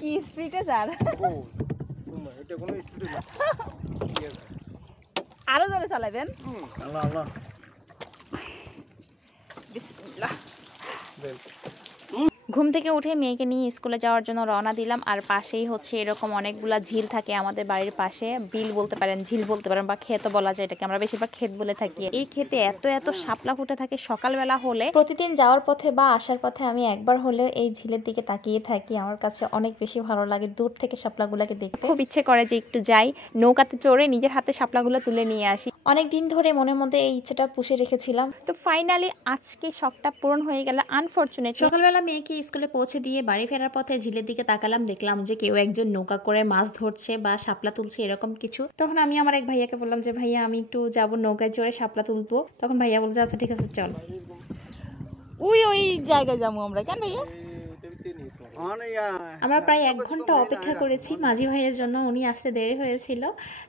কি স্পিডে স্যার এটা কোনো স্পিড না আরো জোরে চালাবেন আল্লাহ আল্লাহ বিসমিল্লাহ দেন ঘুম থেকে উঠে মেয়েকে নিয়ে স্কুলে যাওয়ার জন্য রওনা দিলাম। আর পাশেই হচ্ছে এরকম অনেকগুলা ঝিল থাকে আমাদের বাড়ির পাশে, বিল বলতে পারেন, ঝিল বলতে পারেন, বা ক্ষেতও বলা যায় এটাকে, আমরা বেশিরভাগ ক্ষেত বলে থাকি। এই ক্ষেতে এত এত শাপলা ফুটে থাকে সকালবেলা হলে। প্রতিদিন যাওয়ার পথে বা আসার পথে আমি একবার হলেও এই ঝিলের দিকে তাকিয়ে থাকি। আমার কাছে অনেক বেশি ভালো লাগে দূর থেকে শাপলাগুলোকে দেখতে। খুব ইচ্ছে করে যে একটু যাই, নৌকাতে চড়ে নিজের হাতে শাপলাগুলো তুলে নিয়ে আসি। অনেক দিন ধরে মনের মধ্যে এই ইচ্ছাটা পুষে রেখেছিলাম, তো ফাইনালি আজকে শখটা পূরণ হয়ে গেল। আনফরচুনেট সকালবেলা মেয়েকে স্কুলে পৌঁছে দিয়ে বাড়ি ফেরার পথে ঝিলের দিকে তাকালাম, দেখলাম যে কেউ একজন নৌকা করে মাছ ধরছে বা শাপলা তুলছে এরকম কিছু। তখন আমি আমার এক ভাইয়াকে বললাম যে ভাইয়া আমি একটু যাবো নৌকায় চড়ে শাপলা তুলবো। তখন ভাইয়া বলছে আচ্ছা ঠিক আছে চল। ওই জায়গায় যাবো আমরা, কেন ভাইয়া? আমরা প্রায় 1 ঘন্টা অপেক্ষা করেছি মাঝি ভাইয়ের জন্য, উনি আসতে দেরি হয়েছিল।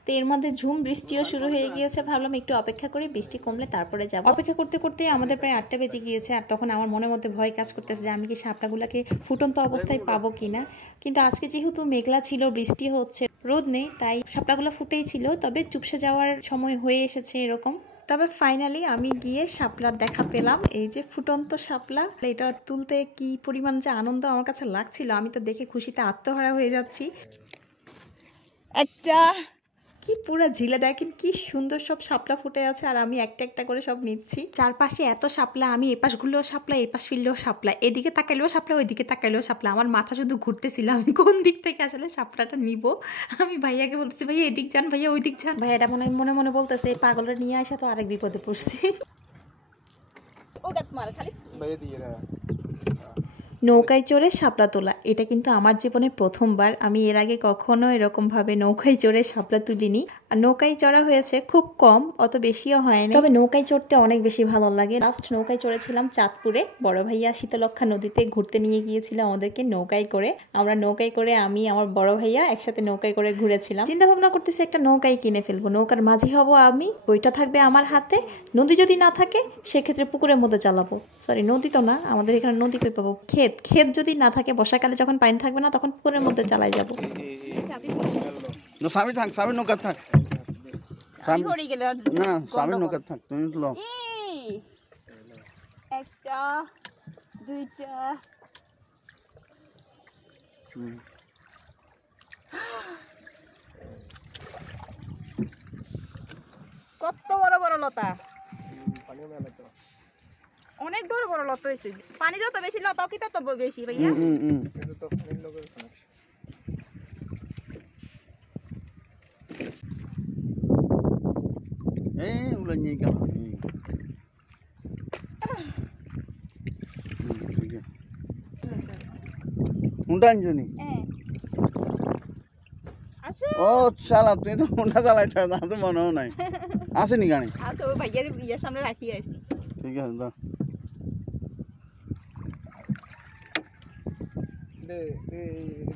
তো এর মধ্যে ঝুম বৃষ্টিও শুরু হয়ে গিয়েছে, ভাবলাম একটু অপেক্ষা করি, বৃষ্টি কমলে তারপরে যাব। অপেক্ষা করতে করতে আমাদের প্রায় 8টা বেজে গিয়েছে। আর তখন আমার মনের মধ্যে ভয় কাজ করতেছে যে আমি কি শাপলাগুলোকে ফুটন্ত অবস্থায় পাবো কিনা। কিন্তু আজকে যেহেতু মেঘলা ছিল, বৃষ্টি হচ্ছে, রোদ নেই, তাই শাপলাগুলো ফুটেই ছিল। তবে চুপসে যাওয়ার সময় হয়ে এসেছে এরকম। তবে ফাইনালি আমি গিয়ে শাপলার দেখা পেলাম, এই যে ফুটন্ত শাপলা। এটা তুলতে কি পরিমাণ যে আনন্দ আমার কাছে লাগছিল, আমি তো দেখে খুশিতে আত্মহারা হয়ে যাচ্ছি। একটা কি পুরো ঝিলে দেখেন কি সুন্দর সব শাপলা ফুটে আছে, আর আমি একটা একটা করে সব নিচ্ছি। চারপাশে এত শাপলা, আমি এপাশ ঘুরলেও শাপলা, এপাশ ফিরলেও শাপলা, এদিকে তাকাইলেও শাপলা, ওইদিকে তাকাইলেও শাপলা। আমার মাথা শুধু ঘুরতেছিল আমি কোন দিক থেকে আসলে শাপলাটা নিব। আমি ভাইয়াকে বলতেছি ভাইয়া এদিক যান, ভাইয়া ওই দিক যান। ভাইয়াটা মনে মনে মনে বলতেছে এই পাগলটা নিয়ে আসা তো আরেক বিপদে পড়ছি। ওটা তোমার খালি ভাই দিয়ে রা নৌকায় চড়ে শাপলা তোলা, এটা কিন্তু আমার জীবনে প্রথমবার। আমি এর আগে কখনো এরকমভাবে নৌকায় চড়ে শাপলা তুলিনি। আর নৌকায় চড়া হয়েছে খুব কম, অত বেশিও হয়নি, তবে নৌকায় চড়তে অনেক বেশি ভালো লাগে। লাস্ট নৌকায় চড়েছিলাম চাঁদপুরে, বড় ভাইয়া শীতলক্ষা নদীতে ঘুরতে নিয়ে গিয়েছিল আমাদেরকে নৌকায় করে। আমরা নৌকায় করে, আমি আমার বড় ভাইয়া একসাথে নৌকায় করে ঘুরেছিলাম। চিন্তা ভাবনা করতেছি একটা নৌকায় কিনে ফেলবো, নৌকার মাঝি হব আমি, বইটা থাকবে আমার হাতে। নদী যদি না থাকে সেক্ষেত্রে পুকুরের মধ্যে চালাবো, সরি নদী তো না, আমাদের এখানে নদী কই পাবো, ক্ষেত যদি না থাকে, বর্ষাকালে যখন পানি থাকবে না তখন পুকুরের মধ্যে চালাই যাবো। না স্বামী থাক, স্বামী নৌকা থাক, আমি পড়ে গেলে না স্বামী নৌকা থাক, তুমি তুলো। একটা দুইটা কত বড় বড় লতা, পানি মেলা তো অনেক বড় বড় লতা হয়েছে। পানি যত বেশি লতা কি তত বেশি ভাইয়া। এটা তো পানির লগে কানেকশন এই উলো নিয়ে গেল। ঠিক আছে উন্ডান জনি। আসো ও শালা তুই তো উন্ডা চালাইছ না, তো মনেও নাই আসেনি গাড়ি। আসো ভাইয়ার ইয়ার সামনে রাখি আসি। ঠিক আছে দাও। দে দে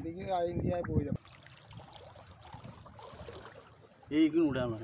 দেখি আইন দিয়ে বই যাব এই গুণ উড়ানো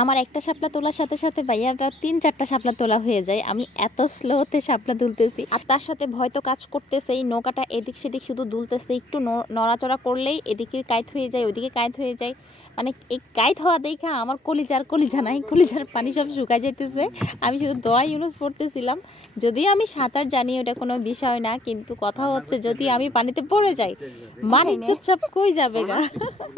আমার একটা শাপলা তোলার সাথে সাথে ভাইয়াটা 3-4টা শাপলা তোলা হয়ে যায়। আমি এত স্লোতে শাপলা তুলতেছি, আর তার সাথে ভয় তো কাজ করতেছে। এই নৌকাটা এদিক সেদিক শুধু দুলতেছে, একটু নড়াচড়া করলেই এদিকে কাইত হয়ে যায়, ওইদিকে কাইত হয়ে যায়। মানে এই কাইত হওয়া দেখা আমার কলিজা নাই, কলিজার পানি সব শুকাই যাইতেছে। আমি শুধু দোয়া ইউনুস পড়তেছিলাম। যদি আমি সাঁতার জানি ওটা কোনো বিষয় না, কিন্তু কথা হচ্ছে যদি আমি পানিতে পড়ে যাই, মানে চুপচাপ কই যাবে গা।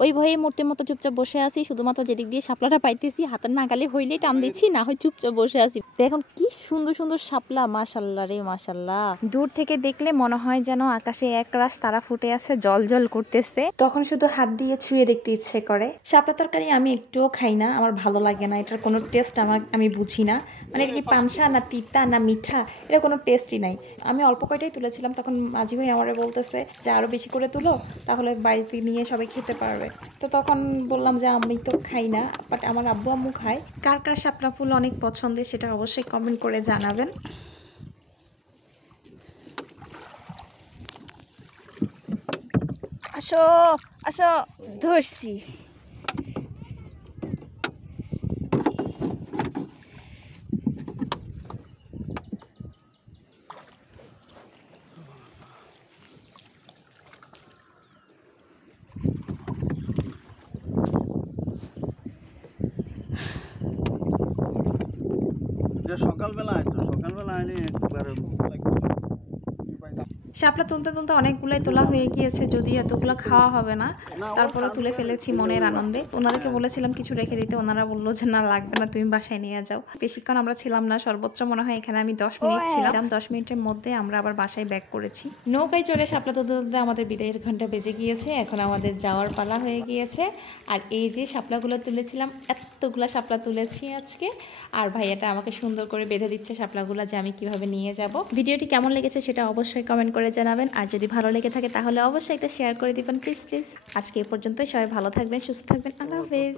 ওই ভয়ে মূর্তির মতো চুপচাপ বসে আছি, শুধুমাত্র যেদিক দিয়ে শাপলাটা পাইতেছি হাতের নাগালে হইলে টান দিচ্ছি, না হয় চুপচাপ বসে আছি। দেখুন কি সুন্দর সুন্দর শাপলা, মাশাল্লাহ রে মাশাল্লাহ। দূর থেকে দেখলে মনে হয় যেন আকাশে একরাশ তারা ফুটে আছে, জল জল করতেছে। তখন শুধু হাত দিয়ে ছুঁয়ে দেখতে ইচ্ছে করে। শাপলা তরকারি আমি একটুও খাই না, আমার ভালো লাগে না, এটার কোনো টেস্ট আমি বুঝি না। মানে এটা কি পানসা না তিতা না মিঠা, এটা কোনো টেস্টই নাই। আমি অল্প কয়টাই তুলেছিলাম, তখন মাঝি ভাই আমারে বলতেছে যে আরো বেশি করে তুলো, তাহলে বাড়িতে নিয়ে সবাই খেতে পারবে। তো তখন বললাম যে আমি তো খাই না, বাট আমার আব্বু আম্মু খায়। কার কার শাপলা ফুল অনেক পছন্দের সেটা অবশ্যই কমেন্ট করে জানাবেন। আসো আসো, ধরছি। এটা সকালবেলা আইতো, সকালবেলা আইলে একবারে শাপলা তুলতে তুলতে অনেকগুলাই তোলা হয়ে গিয়েছে, যদিও এতগুলো খাওয়া হবে না, তারপরে তুলে ফেলেছি মনের আনন্দে। ওনাদেরকে বলেছিলাম কিছু রেখে দিতে, ওনারা বললো যে না লাগবে না, তুমি বাসায় নিয়ে যাও। বেশিক্ষণ আমরা ছিলাম না, সর্বোচ্চ মনে হয় এখানে আমি 10 মিনিট ছিলাম। 10 মিনিটের মধ্যে আমরা আবার বাসায় ব্যাক করেছি। নৌকায় চড়ে শাপলা তুলতে তুলতে আমাদের বিদায়ের ঘন্টা বেজে গিয়েছে, এখন আমাদের যাওয়ার পালা হয়ে গিয়েছে। আর এই যে শাপলাগুলো তুলেছিলাম, এতগুলা শাপলা তুলেছি আজকে, আর ভাইয়াটা আমাকে সুন্দর করে বেঁধে দিচ্ছে শাপলাগুলো যে আমি কিভাবে নিয়ে যাব। ভিডিওটি কেমন লেগেছে সেটা অবশ্যই কমেন্ট করে জানাবেন, আর যদি ভালো লেগে থাকে তাহলে অবশ্যই একটা শেয়ার করে দিবেন প্লিজ। আজকে এ পর্যন্তই, সবাই ভালো থাকবেন, সুস্থ থাকবেন, আল্লাহ হাফেজ।